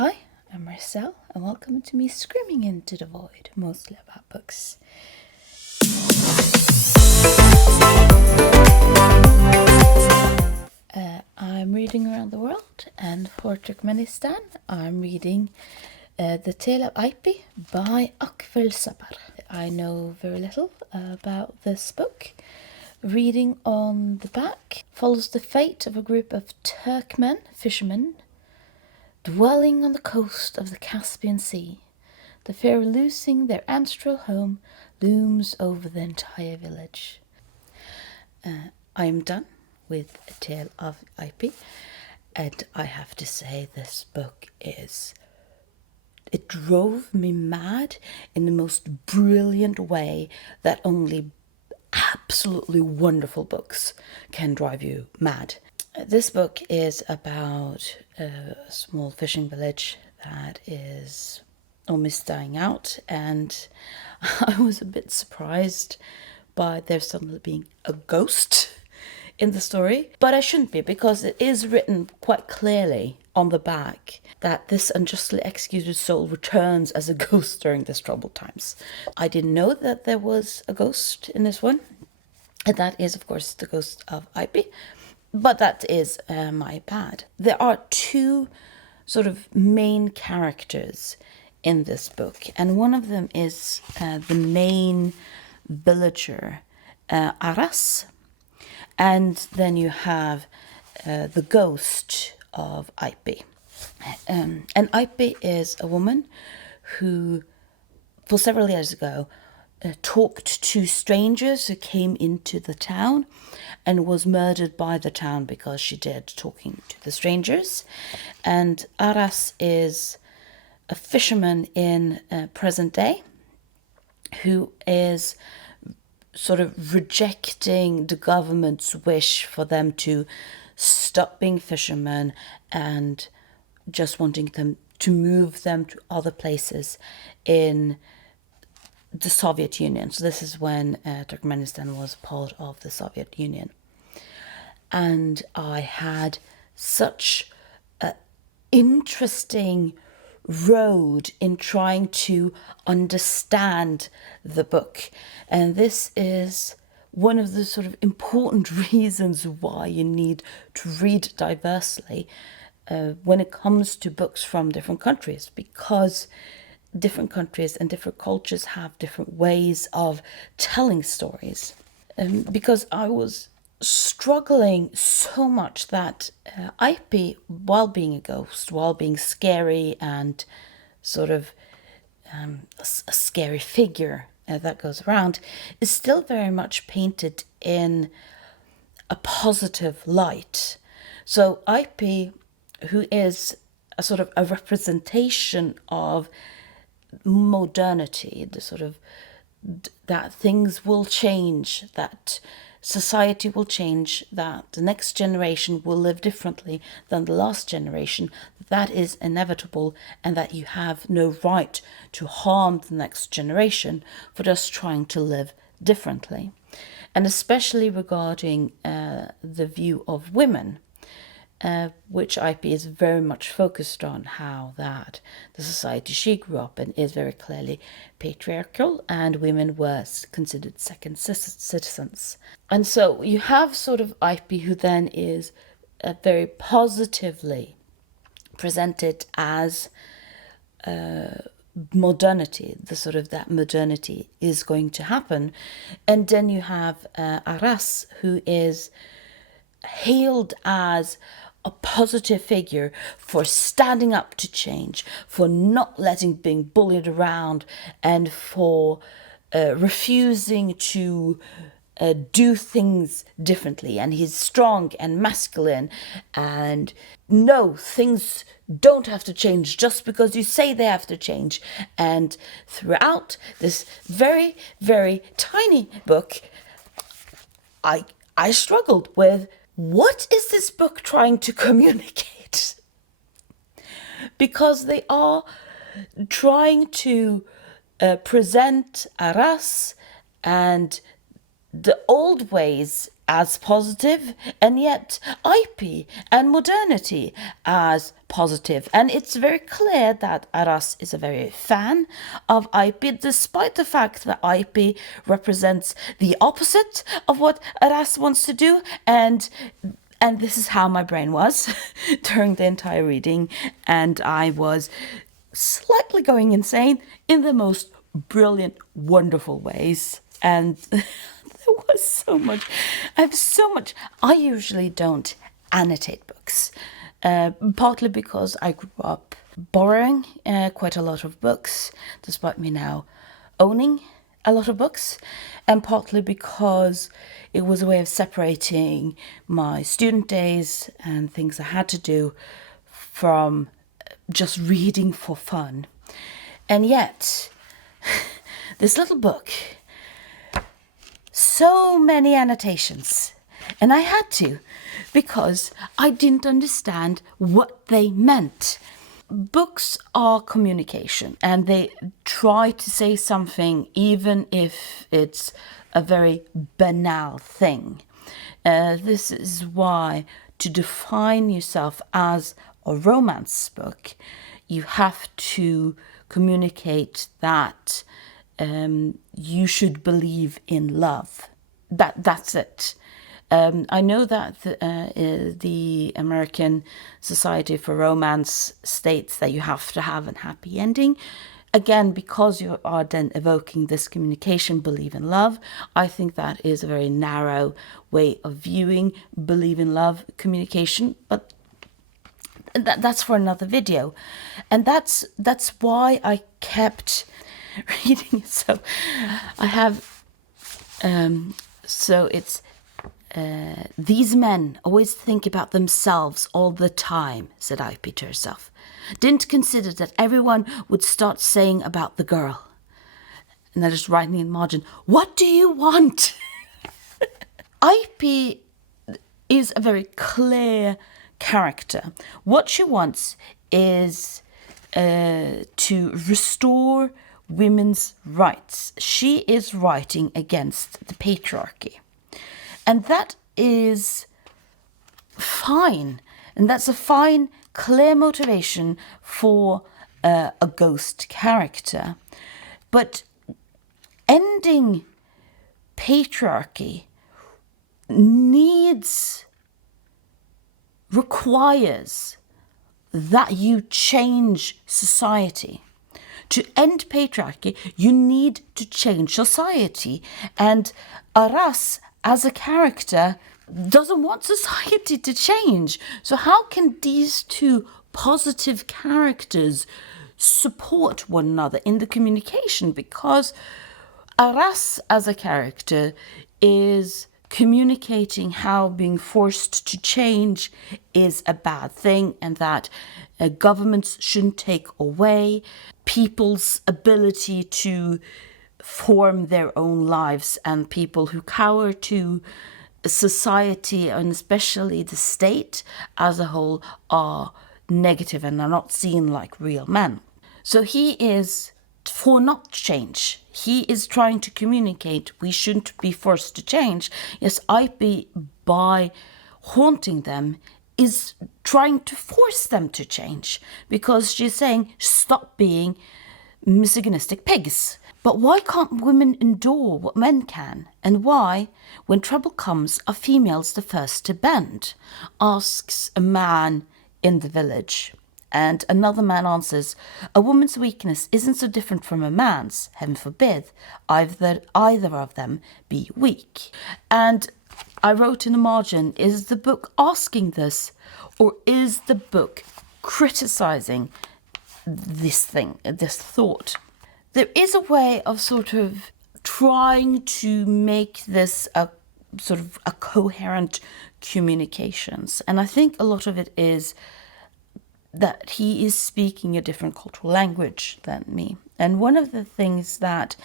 Hi, I'm Marcel, and welcome to me screaming into the void, mostly about books. I'm reading around the world, and for Turkmenistan, I'm reading The Tale of Aypi by Ak Welspara. I know very little about this book. Reading on the back follows the fate of a group of Turkmen fishermen dwelling on the coast of the Caspian Sea. The fear of losing their ancestral home looms over the entire village. I am done with A Tale of aypi, and I have to say this book it drove me mad in the most brilliant way that only absolutely wonderful books can drive you mad. This book is about a small fishing village that is almost dying out, and I was a bit surprised by there suddenly being a ghost in the story. But I shouldn't be, because it is written quite clearly on the back that this unjustly executed soul returns as a ghost during these troubled times. I didn't know that there was a ghost in this one, and that is, of course, the ghost of aypi. But that is my bad. There are two sort of main characters in this book, and one of them is the main villager, Aras, and then you have the ghost of aypi. And aypi is a woman who, for several years ago, talked to strangers who came into the town and was murdered by the town because she dared talking to the strangers. And Aras is a fisherman in present day who is sort of rejecting the government's wish for them to stop being fishermen and just wanting them to move them to other places in the Soviet Union. So this is when Turkmenistan was part of the Soviet Union. And I had such an interesting road in trying to understand the book. And this is one of the sort of important reasons why you need to read diversely when it comes to books from different countries, because different countries and different cultures have different ways of telling stories. Because I was struggling so much that aypi, while being a ghost, while being scary and sort of a scary figure that goes around, is still very much painted in a positive light. So aypi, who is a sort of a representation of modernity, the sort of that things will change, that society will change, that the next generation will live differently than the last generation, that is inevitable, and that you have no right to harm the next generation for just trying to live differently. And especially regarding the view of women, which aypi is very much focused on, how that the society she grew up in is very clearly patriarchal and women were considered second citizens. And so you have sort of aypi, who then is very positively presented as modernity, the sort of that modernity is going to happen. And then you have Aras, who is hailed as a positive figure for standing up to change, for not letting being bullied around, and for refusing to do things differently. And he's strong and masculine, and no, things don't have to change just because you say they have to change. And throughout this very, very tiny book, I struggled with, what is this book trying to communicate? Because they are trying to present Aras and the old ways as positive, and yet aypi and modernity as positive. And it's very clear that Aras is a very fan of aypi, despite the fact that aypi represents the opposite of what Aras wants to do. And this is how my brain was during the entire reading, and I was slightly going insane in the most brilliant, wonderful ways. And there was so much. I have so much. I usually don't annotate books, partly because I grew up borrowing quite a lot of books, despite me now owning a lot of books, and partly because it was a way of separating my student days and things I had to do from just reading for fun. And yet, this little book, so many annotations, and I had to, because I didn't understand what they meant. Books are communication, and they try to say something even if it's a very banal thing. This is why, to define yourself as a romance book, you have to communicate that you should believe in love. That's it. I know that the American Society for Romance states that you have to have a happy ending. Again, because you are then evoking this communication, believe in love. I think that is a very narrow way of viewing believe in love communication, but that's for another video. And that's why I kept reading. So I have, so it's, these men always think about themselves all the time, said aypi to herself. Didn't consider that everyone would start saying about the girl. And they're just writing in margin, what do you want? aypi is a very clear character. What she wants is to restore women's rights. She is writing against the patriarchy. And that is fine. And that's a fine, clear motivation for a ghost character. But ending patriarchy requires that you change society. To end patriarchy, you need to change society. And Aras, as a character, doesn't want society to change. So how can these two positive characters support one another in the communication? Because Aras, as a character, is communicating how being forced to change is a bad thing, and that governments shouldn't take away people's ability to form their own lives, and people who cower to society, and especially the state as a whole, are negative and are not seen like real men. So he is for not change. He is trying to communicate we shouldn't be forced to change. Yes, aypi, by haunting them, is trying to force them to change, because she's saying stop being misogynistic pigs. But why can't women endure what men can? And why, when trouble comes, are females the first to bend? Asks a man in the village. And another man answers, a woman's weakness isn't so different from a man's. Heaven forbid either of them be weak. And I wrote in the margin, is the book asking this, or is the book criticizing this thing, this thought? There is a way of sort of trying to make this a sort of a coherent communications. And I think a lot of it is that he is speaking a different cultural language than me. And one of the things that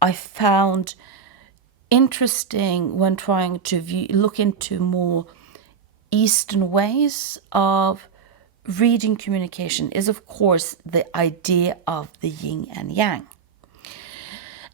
I found interesting when trying to look into more Eastern ways of reading communication is, of course, the idea of the yin and yang.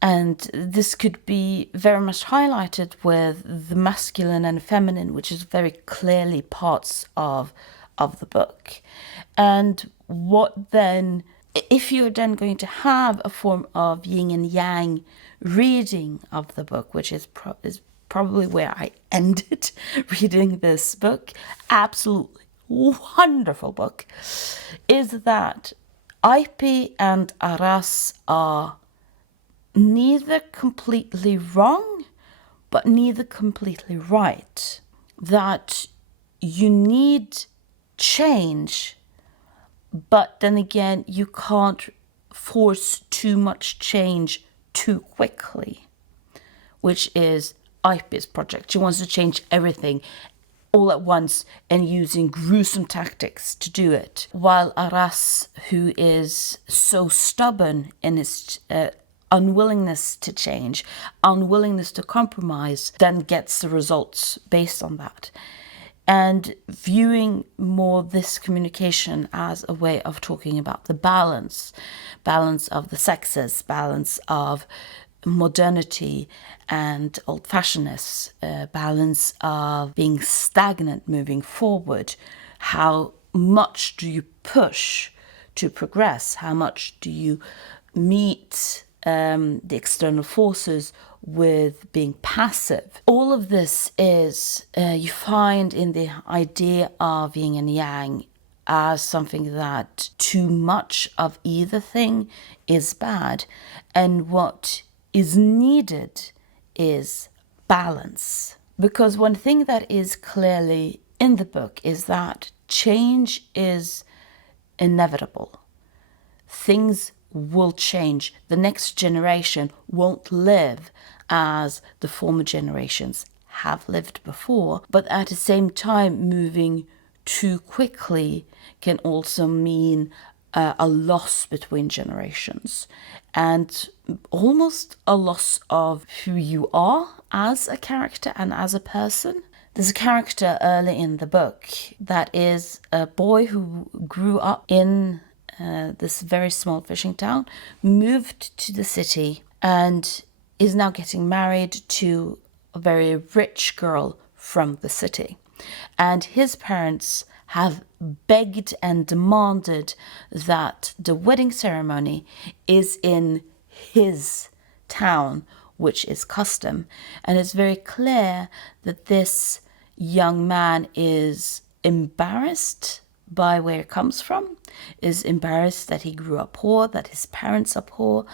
And this could be very much highlighted with the masculine and feminine, which is very clearly parts of the book. And what then, if you're then going to have a form of yin and yang reading of the book, which is probably where I ended reading this book, absolutely wonderful book, is that Aypi and Aras are neither completely wrong, but neither completely right. That you need change, but then again, you can't force too much change too quickly, which is Aypi's project. She wants to change everything all at once and using gruesome tactics to do it. While Aras, who is so stubborn in his unwillingness to change, unwillingness to compromise, then gets the results based on that. And viewing more this communication as a way of talking about the balance of the sexes, balance of modernity and old-fashionedness, balance of being stagnant, moving forward. How much do you push to progress? How much do you meet the external forces with being passive? All of this is, you find in the idea of yin and yang as something that too much of either thing is bad, and what is needed is balance. Because one thing that is clearly in the book is that change is inevitable. Things will change. The next generation won't live as the former generations have lived before. But at the same time, moving too quickly can also mean a loss between generations and almost a loss of who you are as a character and as a person. There's a character early in the book that is a boy who grew up in this very small fishing town, moved to the city, and is now getting married to a very rich girl from the city. And his parents have begged and demanded that the wedding ceremony is in his town, which is custom. And it's very clear that this young man is embarrassed by where it comes from, is embarrassed that he grew up poor, that his parents are poor,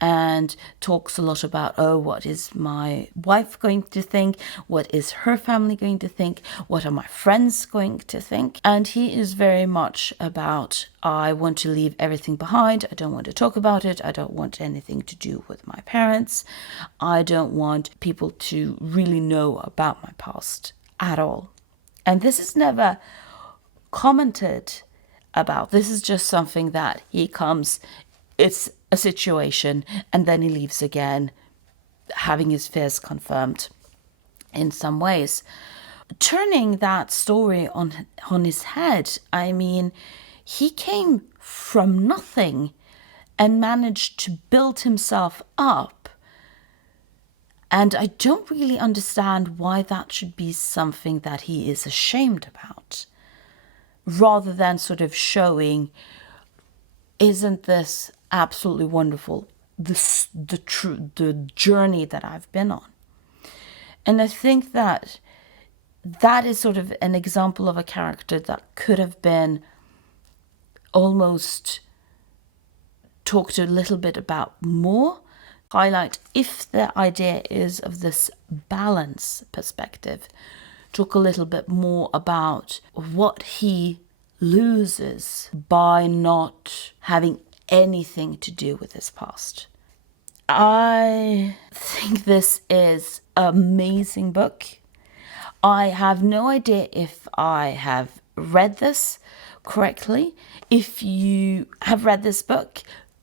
and talks a lot about, oh, what is my wife going to think? What is her family going to think? What are my friends going to think? And he is very much about, I want to leave everything behind. I don't want to talk about it. I don't want anything to do with my parents. I don't want people to really know about my past at all. And this is never commented about. This is just something that he comes, it's a situation, and then he leaves again, having his fears confirmed in some ways. Turning that story on his head, I mean, he came from nothing and managed to build himself up. And I don't really understand why that should be something that he is ashamed about, rather than sort of showing, isn't this absolutely wonderful, the journey that I've been on. And I think that is sort of an example of a character that could have been almost talked a little bit about more, highlight, if the idea is of this balance perspective, talk a little bit more about what he loses by not having anything to do with his past. I think this is an amazing book. I have no idea if I have read this correctly. If you have read this book,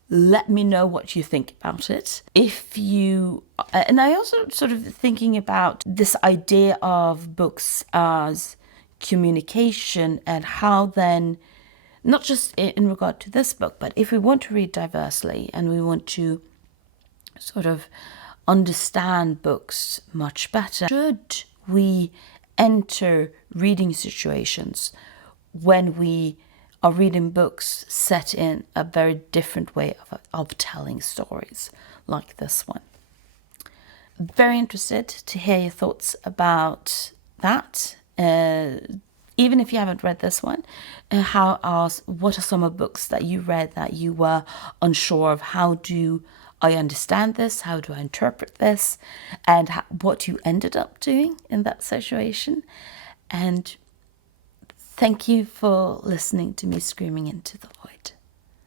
let me know what you think about it. And I also sort of thinking about this idea of books as communication, and how then, not just in regard to this book, but if we want to read diversely and we want to sort of understand books much better. Should we enter reading situations when we are reading books set in a very different way of telling stories, like this one? Very interested to hear your thoughts about that. Even if you haven't read this one, what are some of the books that you read that you were unsure of? How do I understand this? How do I interpret this? And what you ended up doing in that situation? And thank you for listening to me screaming into the void.